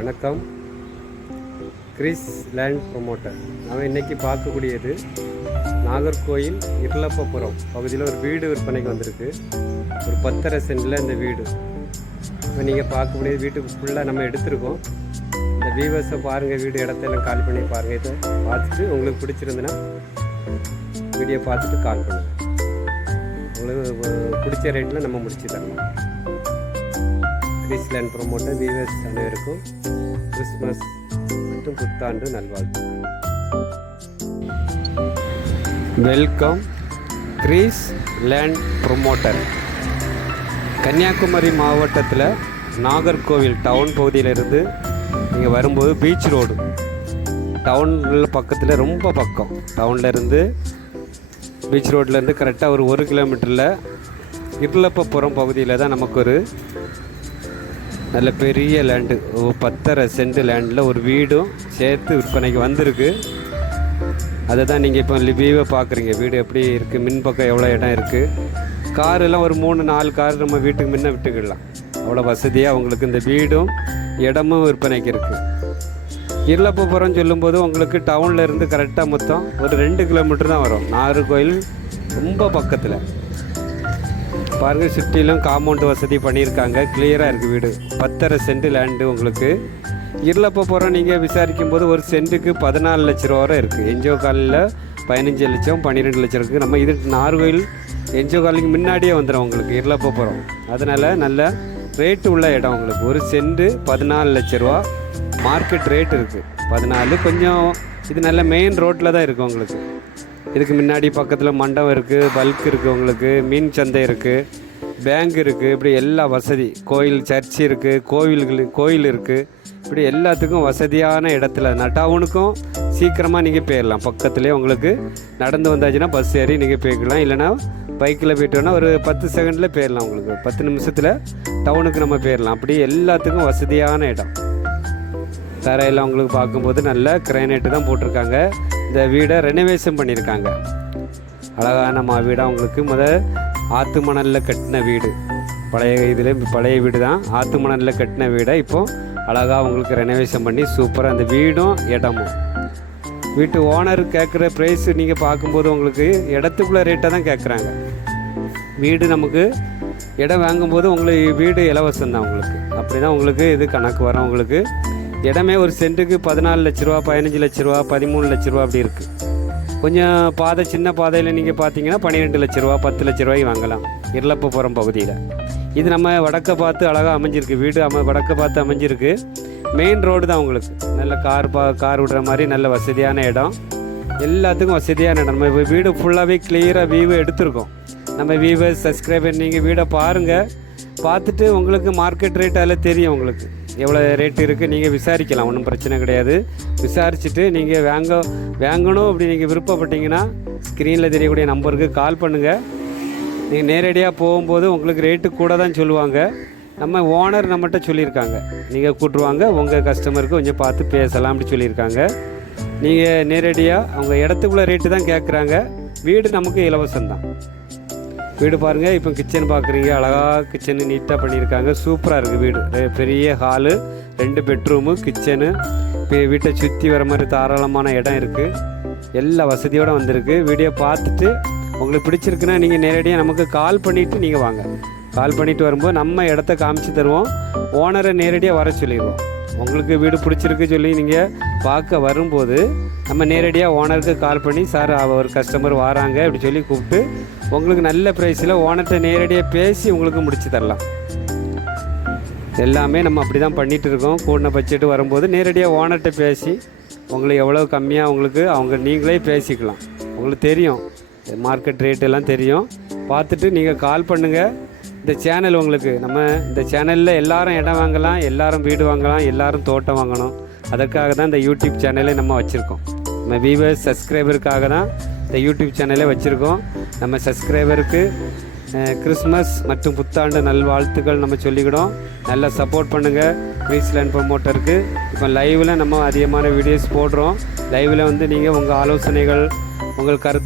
வணக்கம். Chris land promoter நம்ம இன்றைக்கி பார்க்கக்கூடியது நாகர்கோயில் இருளப்பபுரம் பகுதியில் ஒரு வீடு விற்பனைக்கு வந்திருக்கு. ஒரு பத்தரை சென்டில் இந்த வீடு. இப்போ நீங்கள் பார்க்கக்கூடிய வீட்டுக்கு ஃபுல்லாக நம்ம எடுத்திருக்கோம். இந்த வியூவர்ஸை பாருங்கள் வீடு இடத்தெல்லாம் கால் பண்ணி பாருங்கள் இதை பார்த்துட்டு உங்களுக்கு பிடிச்சிருந்துன்னா வீடியோ பார்த்துட்டு கால் பண்ணுங்கள் உங்களுக்கு பிடிச்ச ரேட்டில் நம்ம முடிச்சு தரணும் பீச் லேண்ட் ப்ரொமோட்டர் வியூவர்ஸ் அனைவருக்கும் கிறிஸ்மஸ் மற்றும் புத்தாண்டு நல்வாழ்த்து welcome grace land promoter Kanniyakumari மாவட்டத்தில் நாகர்கோவில் டவுன் பகுதியிலிருந்து நீங்கள் வரும்போது பீச் ரோடு டவுனில் பக்கத்தில் ரொம்ப பக்கம். டவுன்லேருந்து பீச் ரோட்லேருந்து கரெக்டாக ஒரு ஒரு கிலோமீட்டரில் இருளப்பபுரம் பகுதியில் தான் நமக்கு ஒரு நல்ல பெரிய லேண்டு பத்தரை சென்ட் லேண்டில் ஒரு வீடும் சேர்த்து விற்பனைக்கு வந்திருக்கு. அதை தான் நீங்கள் இப்போ லிவியூவை பார்க்குறீங்க வீடு எப்படி இருக்குது மின் பக்கம் எவ்வளோ இடம் இருக்குது கார் எல்லாம் ஒரு மூணு நாலு கார் நம்ம வீட்டுக்கு முன்ன விட்டுக்கிடலாம். அவ்வளோ வசதியாக உங்களுக்கு இந்த வீடும் இடமும் விற்பனைக்கு இருக்குது இருளப்பபுரம் சொல்லும்போது உங்களுக்கு டவுனில் இருந்து கரெக்டாக மொத்தம் ஒரு ரெண்டு கிலோமீட்டர் தான் வரும். நாகர்கோயில் ரொம்ப பக்கத்தில். பாருங்கள் சுற்றிலும் காம்பவுண்ட் வசதி பண்ணியிருக்காங்க. கிளியராக இருக்குது வீடு. பத்தரை சென்ட் லேண்டு உங்களுக்கு. இருளப்பபுரம் நீங்கள் விசாரிக்கும் போது ஒரு சென்ட்டுக்கு பதினாலு லட்ச ரூபா வரை இருக்குது என்ஜிஓ காலில் பதினஞ்சு லட்சம் பன்னிரெண்டு லட்சம் இருக்குது நம்ம இது நார்கோயில் என்ஜிஓ காலுக்கு முன்னாடியே வந்துடும் உங்களுக்கு. இருளப்பபுரம் அதனால் நல்ல ரேட்டு உள்ள இடம் உங்களுக்கு. ஒரு சென்ட்டு பதினாலு லட்ச ரூபா. மார்க்கெட் ரேட் இருக்குது பதினாலு கொஞ்சம் இது நல்ல மெயின் ரோட்டில் தான் இருக்குது உங்களுக்கு. இதுக்கு முன்னாடி பக்கத்தில் மண்டபம் இருக்குது பல்க் இருக்குது உங்களுக்கு மீன் சந்தை இருக்குது பேங்க் இருக்குது இப்படி எல்லா வசதி கோயில் சர்ச் இருக்குது கோவில்கள் கோயில் இருக்குது இப்படி எல்லாத்துக்கும் வசதியான இடத்துல நட்டாவுனுக்கும் சீக்கிரமாக நீங்கள் போயிடலாம். பக்கத்துலேயே உங்களுக்கு நடந்து வந்தாச்சுன்னா பஸ் ஏறி நீங்கள் போய்க்கலாம். இல்லைன்னா பைக்கில் போயிட்டோன்னா ஒரு பத்து செகண்டில் போயிடலாம் உங்களுக்கு. பத்து நிமிஷத்தில் டவுனுக்கு நம்ம போயிடலாம். அப்படி எல்லாத்துக்கும் வசதியான இடம். தரையெல்லாம் உங்களுக்கு பார்க்கும்போது நல்ல கிரைனைட்டு தான் போட்டிருக்காங்க. இந்த வீடை ரெனோவேஷன் பண்ணியிருக்காங்க. அழகான மா வீடாக உங்களுக்கு முத ஆற்று மணலில் கட்டின வீடு. பழைய இதில் பழைய வீடு தான் ஆற்று மணலில் கட்டின வீடை இப்போது அழகாக உங்களுக்கு ரெனோவேஷன் பண்ணி சூப்பராக அந்த வீடும் இடமும். வீட்டு ஓனர் கேட்குற ப்ரைஸ் நீங்கள் பார்க்கும்போது உங்களுக்கு இடத்துக்குள்ள ரேட்டை தான் கேட்குறாங்க வீடு நமக்கு இடம் வாங்கும்போது உங்களுக்கு வீடு இலவசம் தான் உங்களுக்கு. அப்படி தான் உங்களுக்கு இது கணக்கு வரும் உங்களுக்கு. இடமே ஒரு சென்ட்டுக்கு பதினாலு லட்ச ரூபா பதினஞ்சு லட்ச ரூபா பதிமூணு லட்ச ரூபா அப்படி இருக்குது கொஞ்சம் பாதை சின்ன பாதையில் நீங்கள் பார்த்தீங்கன்னா பன்னிரெண்டு லட்ச ரூபா பத்து லட்ச ரூபாய்க்கு வாங்கலாம் இருளப்பபுரம் பகுதியில். இது நம்ம வடக்கை பார்த்து அழகாக அமைஞ்சிருக்கு வீடு அம வடக்கை பார்த்து அமைஞ்சிருக்கு. மெயின் ரோடு தான் உங்களுக்கு. நல்ல கார் பா கார் விடுற மாதிரி நல்ல வசதியான இடம். எல்லாத்துக்கும் வசதியான இடம். நம்ம இப்போ வீடு ஃபுல்லாகவே கிளியராக வியூ எடுத்திருக்கோம். நம்ம வியூவர்ஸ் சப்ஸ்கிரைபர் நீங்கள் வீடை பாருங்கள் பார்த்துட்டு உங்களுக்கு மார்க்கெட் ரேட் அதில் தெரியும் உங்களுக்கு. எவ்வளோ ரேட்டு இருக்குது நீங்கள் விசாரிக்கலாம் ஒன்றும் பிரச்சனை கிடையாது. விசாரிச்சுட்டு நீங்கள் வாங்க வாங்கணும் அப்படி நீங்கள் விருப்பப்பட்டீங்கன்னா ஸ்க்ரீனில் தெரியக்கூடிய நம்பருக்கு கால் பண்ணுங்கள் நீங்கள் நேரடியாக போகும்போது உங்களுக்கு ரேட்டு கூட தான் சொல்லுவாங்க. நம்ம ஓனர் நம்மகிட்ட சொல்லியிருக்காங்க. நீங்கள் கூட்டுருவாங்க உங்கள் கஸ்டமருக்கு கொஞ்சம் பார்த்து பேசலாம் அப்படி சொல்லியிருக்காங்க. நீங்கள் நேரடியாக அவங்க இடத்துக்குள்ள ரேட்டு தான் கேட்குறாங்க வீடு நமக்கு இலவசம்தான். வீடு பாருங்கள் இப்போ கிச்சன் பார்க்குறீங்க அழகாக கிச்சனு நீட்டாக பண்ணியிருக்காங்க. சூப்பராக இருக்குது வீடு. பெரிய ஹாலு ரெண்டு பெட்ரூமு கிச்சனு இப்போ வீட்டை சுற்றி வர மாதிரி தாராளமான இடம் இருக்குது எல்லா வசதியோடு வந்திருக்கு. வீடியோ பார்த்துட்டு உங்களுக்கு பிடிச்சிருக்குன்னா நீங்கள் நேரடியாக நமக்கு கால் பண்ணிவிட்டு நீங்கள் வாங்க. கால் பண்ணிட்டு வரும்போது நம்ம இடத்த காமிச்சு தருவோம். ஓனரை நேரடியாக வர சொல்லிடுவோம். உங்களுக்கு வீடு பிடிச்சிருக்கு சொல்லி நீங்கள் பார்க்க வரும்போது நம்ம நேரடியாக ஓனருக்கு கால் பண்ணி சார் அவர் கஸ்டமர் வராங்க அப்படி சொல்லி கூப்பிட்டு உங்களுக்கு நல்ல ப்ரைஸில் ஓனர்கிட்ட நேரடியாக பேசி உங்களுக்கு முடிச்சு தரலாம். எல்லாமே நம்ம அப்படி தான் பண்ணிகிட்டு இருக்கோம். கூடின பட்ஜெட்டு வரும்போது நேரடியாக ஓனர்கிட்ட பேசி உங்களுக்கு எவ்வளோ கம்மியாக உங்களுக்கு? அவங்க நீங்களே பேசிக்கலாம். உங்களுக்கு தெரியும். மார்க்கெட் ரேட்டெல்லாம் தெரியும். பார்த்துட்டு நீங்கள் கால் பண்ணுங்கள் இந்த சேனல் உங்களுக்கு நம்ம இந்த சேனலில் எல்லாரும் இடம் வாங்கலாம் எல்லாரும் வீடு வாங்கலாம் எல்லாரும் தோட்டம் வாங்கணும். அதற்காக தான் இந்த யூடியூப் சேனலை நம்ம வச்சுருக்கோம். நம்ம வியூவர்ஸ் சப்ஸ்கிரைபருக்காக தான் இந்த யூடியூப் சேனலே வச்சுருக்கோம். நம்ம சப்ஸ்கிரைபருக்கு கிறிஸ்மஸ் மற்றும் புத்தாண்டு நல்வாழ்த்துக்கள் நம்ம சொல்லிக்கிடும். நல்லா சப்போர்ட் பண்ணுங்கள் கிரீஸ்லேண்ட் ப்ரொமோட்டருக்கு இப்போ லைவில் நம்ம அதிகமான வீடியோஸ் போடுறோம். லைவில் வந்து நீங்கள் உங்கள் ஆலோசனைகள் உங்கள் கருத்து